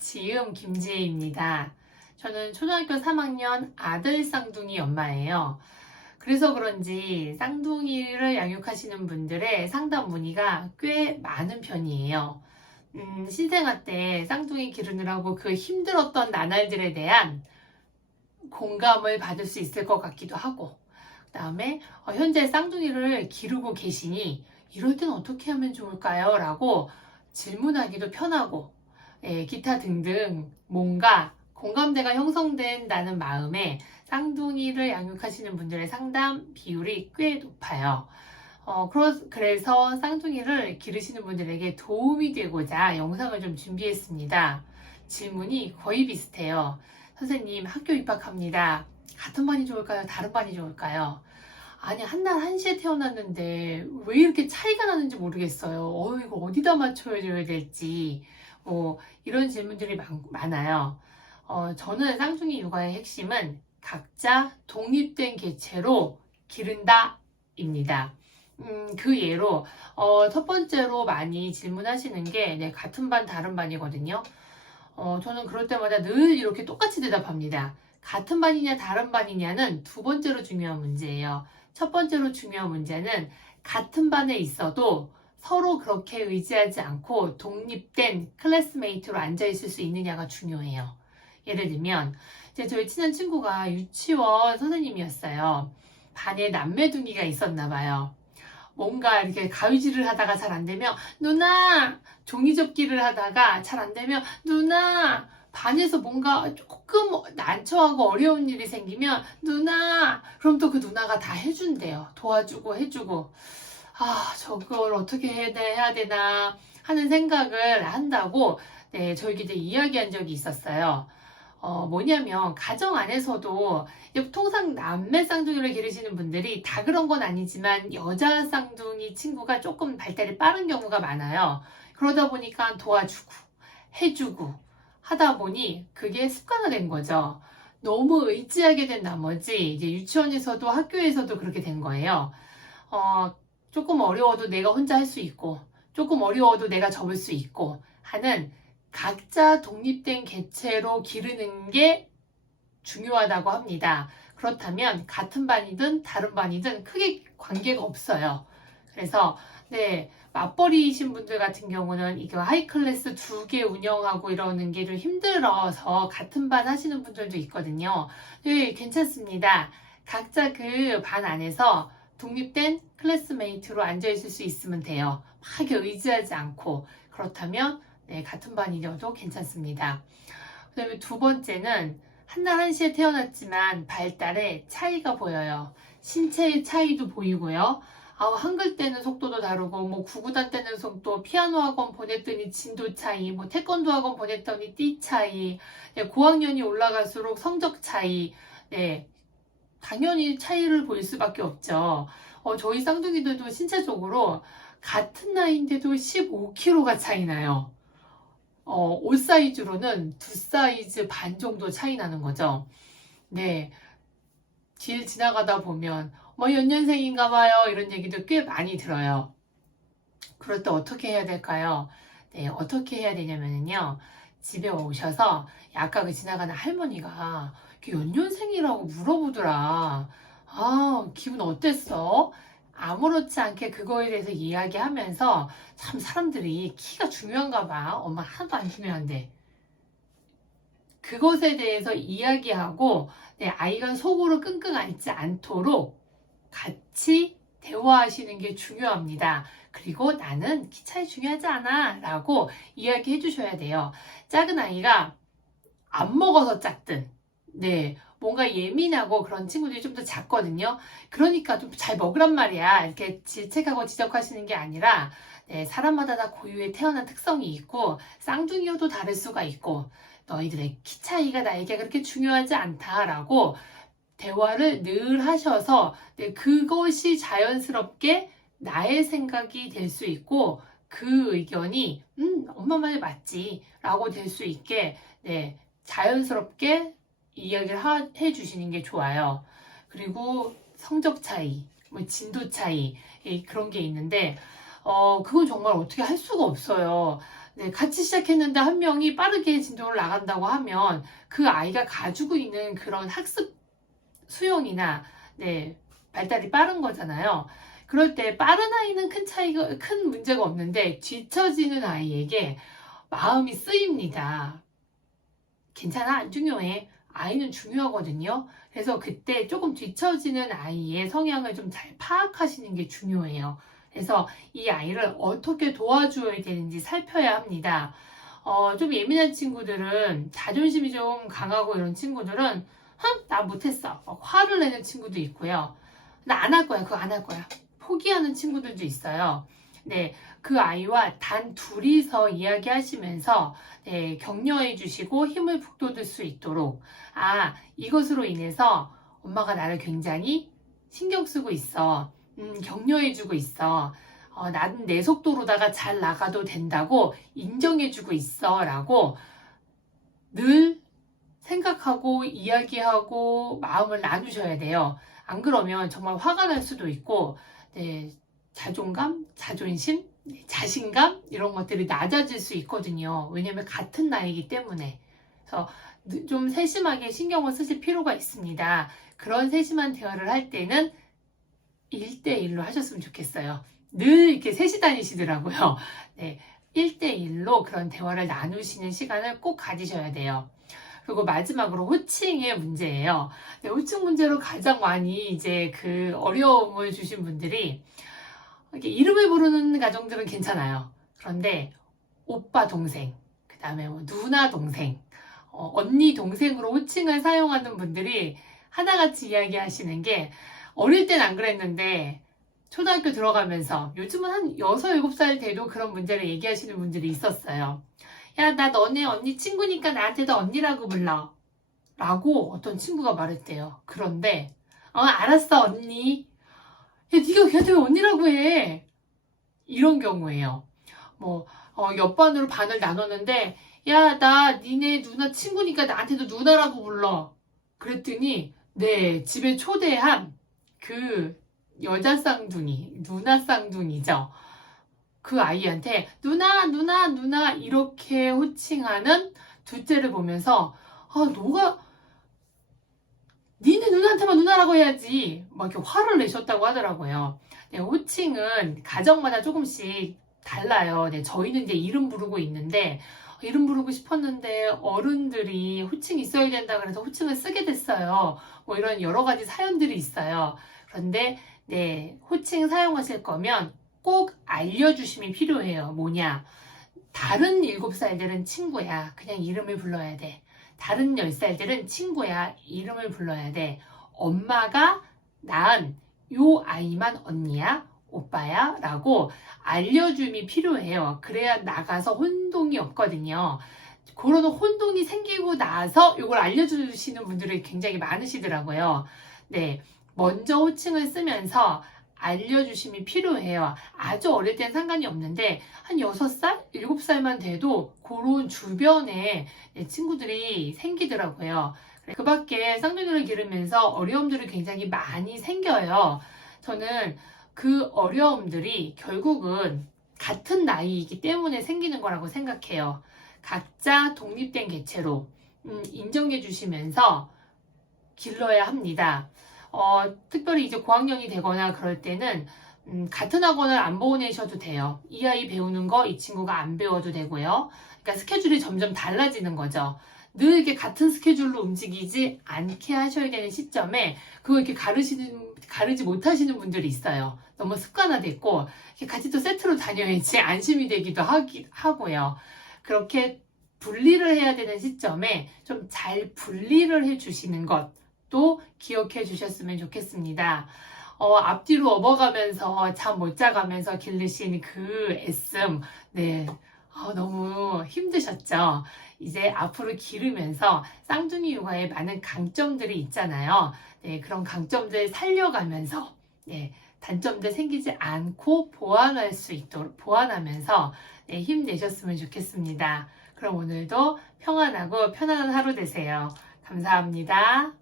지음 김지혜입니다. 저는 초등학교 3학년 아들 쌍둥이 엄마예요. 그래서 그런지 쌍둥이를 양육하시는 분들의 상담 문의가 꽤 많은 편이에요. 신생아 때 쌍둥이 기르느라고 그 힘들었던 나날들에 대한 공감을 받을 수 있을 것 같기도 하고, 그 다음에 현재 쌍둥이를 기르고 계시니 이럴 땐 어떻게 하면 좋을까요? 라고 질문하기도 편하고, 기타 등등 뭔가 공감대가 형성된다는 마음에 쌍둥이를 양육하시는 분들의 상담 비율이 꽤 높아요. 그래서 쌍둥이를 기르시는 분들에게 도움이 되고자 영상을 좀 준비했습니다. 질문이 거의 비슷해요. 선생님, 학교 입학합니다. 같은 반이 좋을까요? 다른 반이 좋을까요? 아니, 한날 한시에 태어났는데 왜 이렇게 차이가 나는지 모르겠어요. 이거 어디다 맞춰줘야 될지. 이런 질문들이 많아요. 저는 쌍둥이 육아의 핵심은 각자 독립된 개체로 기른다 입니다. 그 예로 첫 번째로 많이 질문하시는 게 같은 반 다른 반이거든요. 저는 그럴 때마다 늘 이렇게 똑같이 대답합니다. 같은 반이냐 다른 반이냐는 두 번째로 중요한 문제예요. 첫 번째로 중요한 문제는 같은 반에 있어도 서로 그렇게 의지하지 않고 독립된 클래스메이트로 앉아있을 수 있느냐가 중요해요. 예를 들면 이제 저희 친한 친구가 유치원 선생님이었어요. 반에 남매둥이가 있었나 봐요. 뭔가 이렇게 가위질을 하다가 잘 안 되면 누나! 종이접기를 하다가 잘 안 되면 누나! 반에서 뭔가 조금 난처하고 어려운 일이 생기면 누나! 그럼 또 그 누나가 다 해준대요. 도와주고 해주고. 저걸 어떻게 해야 되나 하는 생각을 한다고 저에게 이야기한 적이 있었어요. 뭐냐면 가정 안에서도 통상 남매 쌍둥이를 기르시는 분들이 다 그런 건 아니지만 여자 쌍둥이 친구가 조금 발달이 빠른 경우가 많아요. 그러다 보니까 도와주고 해주고 하다 보니 그게 습관화된 거죠. 너무 의지하게 된 나머지 이제 유치원에서도 학교에서도 그렇게 된 거예요. 조금 어려워도 내가 혼자 할 수 있고 조금 어려워도 내가 접을 수 있고 하는 각자 독립된 개체로 기르는 게 중요하다고 합니다. 그렇다면 같은 반이든 다른 반이든 크게 관계가 없어요. 그래서 맞벌이이신 분들 같은 경우는 이거 하이클래스 2개 운영하고 이러는 게 좀 힘들어서 같은 반 하시는 분들도 있거든요. 괜찮습니다. 각자 그 반 안에서 독립된 클래스메이트로 앉아있을 수 있으면 돼요. 막 의지하지 않고. 그렇다면 같은 반이어도 괜찮습니다. 그 다음에 두 번째는 한날 한시에 태어났지만 발달에 차이가 보여요. 신체의 차이도 보이고요. 한글 때는 속도도 다르고, 구구단 때는 속도, 피아노 학원 보냈더니 진도 차이, 태권도 학원 보냈더니 띠 차이, 고학년이 올라갈수록 성적 차이, 당연히 차이를 보일 수밖에 없죠. 저희 쌍둥이들도 신체적으로 같은 나이인데도 15kg가 차이 나요. 옷 사이즈로는 2사이즈 반 정도 차이 나는 거죠. 길 지나가다 보면 연년생인가 봐요 이런 얘기도 꽤 많이 들어요. 그럴 때 어떻게 해야 될까요? 어떻게 해야 되냐면요. 집에 오셔서 아까 그 지나가는 할머니가 연년생이라고 물어보더라. 기분 어땠어? 아무렇지 않게 그거에 대해서 이야기하면서 참 사람들이 키가 중요한가 봐. 엄마 하나도 안 중요한데. 그것에 대해서 이야기하고 아이가 속으로 끙끙 앓지 않도록 같이 대화하시는 게 중요합니다. 그리고 나는 키 차이 중요하지 않아 라고 이야기해 주셔야 돼요. 작은 아이가 안 먹어서 작든 뭔가 예민하고 그런 친구들이 좀 더 작거든요. 그러니까 좀 잘 먹으란 말이야. 이렇게 질책하고 지적하시는 게 아니라 사람마다 다 고유의 태어난 특성이 있고 쌍둥이여도 다를 수가 있고 너희들의 키 차이가 나에게 그렇게 중요하지 않다라고 대화를 늘 하셔서 그것이 자연스럽게 나의 생각이 될 수 있고 그 의견이 엄마 말 맞지 라고 될 수 있게 자연스럽게 이야기를 해주시는 게 좋아요. 그리고 성적 차이, 진도 차이 그런 게 있는데 그건 정말 어떻게 할 수가 없어요. 네, 같이 시작했는데 한 명이 빠르게 진도를 나간다고 하면 그 아이가 가지고 있는 그런 학습 수용이나 네, 발달이 빠른 거잖아요. 그럴 때 빠른 아이는 큰 문제가 없는데 뒤처지는 아이에게 마음이 쓰입니다. 괜찮아, 안 중요해. 아이는 중요하거든요. 그래서 그때 조금 뒤처지는 아이의 성향을 좀 잘 파악하시는 게 중요해요. 그래서 이 아이를 어떻게 도와줘야 되는지 살펴야 합니다. 좀 예민한 친구들은, 자존심이 좀 강하고 이런 친구들은, 나 못했어. 막 화를 내는 친구도 있고요. 나 안 할 거야. 그거 안 할 거야. 포기하는 친구들도 있어요. 네, 그 아이와 단 둘이서 이야기하시면서 네, 격려해 주시고 힘을 북돋을 수 있도록, 이것으로 인해서 엄마가 나를 굉장히 신경 쓰고 있어. 격려해 주고 있어. 나는 내 속도로다가 잘 나가도 된다고 인정해 주고 있어. 라고 늘 생각하고 이야기하고 마음을 나누셔야 돼요. 안 그러면 정말 화가 날 수도 있고, 네, 자존감, 자존심, 네, 자신감 이런 것들이 낮아질 수 있거든요. 왜냐면 같은 나이이기 때문에. 그래서 좀 세심하게 신경을 쓰실 필요가 있습니다. 그런 세심한 대화를 할 때는 1대1로 하셨으면 좋겠어요. 늘 이렇게 셋이 다니시더라고요. 네, 1대1로 그런 대화를 나누시는 시간을 꼭 가지셔야 돼요. 그리고 마지막으로 호칭의 문제예요. 네, 호칭 문제로 가장 많이 이제 그 어려움을 주신 분들이, 이렇게 이름을 부르는 가정들은 괜찮아요. 그런데 오빠 동생, 그 다음에 뭐 누나 동생, 언니 동생으로 호칭을 사용하는 분들이 하나같이 이야기하시는 게, 어릴 땐 안 그랬는데 초등학교 들어가면서 요즘은 한 6, 7살 돼도 그런 문제를 얘기하시는 분들이 있었어요. 야, 나 너네 언니 친구니까 나한테도 언니라고 불러. 라고 어떤 친구가 말했대요. 그런데 알았어 언니. 야, 네가 걔한테 왜 언니라고 해? 이런 경우예요. 뭐 옆반으로 반을 나눴는데, 야, 나 니네 누나 친구니까 나한테도 누나라고 불러. 그랬더니 네, 집에 초대한 그 여자 쌍둥이, 누나 쌍둥이죠. 그 아이한테 누나, 누나, 누나 이렇게 호칭하는 둘째를 보면서, 너가 니네 누나한테만 누나라고 해야지 막 이렇게 화를 내셨다고 하더라고요. 네, 호칭은 가정마다 조금씩 달라요. 네, 저희는 이제 이름 부르고 있는데, 이름 부르고 싶었는데 어른들이 호칭 있어야 된다 그래서 호칭을 쓰게 됐어요. 뭐 이런 여러 가지 사연들이 있어요. 그런데 네, 호칭 사용하실 거면 꼭 알려주심이 필요해요. 뭐냐? 다른 7살들은 친구야. 그냥 이름을 불러야 돼. 다른 10살들은 친구야. 이름을 불러야 돼. 엄마가 낳은 요 아이만 언니야, 오빠야 라고 알려줌이 필요해요. 그래야 나가서 혼동이 없거든요. 그런 혼동이 생기고 나서 이걸 알려주시는 분들이 굉장히 많으시더라고요. 네, 먼저 호칭을 쓰면서 알려주심이 필요해요. 아주 어릴 땐 상관이 없는데 한 6살, 7살만 돼도 그런 주변에 친구들이 생기더라고요. 그 밖에 쌍둥이를 기르면서 어려움들이 굉장히 많이 생겨요. 저는 그 어려움들이 결국은 같은 나이이기 때문에 생기는 거라고 생각해요. 각자 독립된 개체로 인정해 주시면서 길러야 합니다. 특별히 이제 고학년이 되거나 그럴 때는 같은 학원을 안 보내셔도 돼요. 이 아이 배우는 거 이 친구가 안 배워도 되고요. 그러니까 스케줄이 점점 달라지는 거죠. 늘 이렇게 같은 스케줄로 움직이지 않게 하셔야 되는 시점에 그걸 이렇게 가르지 못하시는 분들이 있어요. 너무 습관화됐고 같이 또 세트로 다녀야지 안심이 되기도 하고요. 그렇게 분리를 해야 되는 시점에 좀 잘 분리를 해주시는 것도 기억해 주셨으면 좋겠습니다. 앞뒤로 업어가면서 잠 못 자가면서 기르신 그 애씀, 네, 너무 힘드셨죠? 이제 앞으로 기르면서 쌍둥이 육아에 많은 강점들이 있잖아요. 네, 그런 강점들 살려가면서, 네, 단점들 생기지 않고 보완할 수 있도록, 보완하면서, 네, 힘내셨으면 좋겠습니다. 그럼 오늘도 평안하고 편안한 하루 되세요. 감사합니다.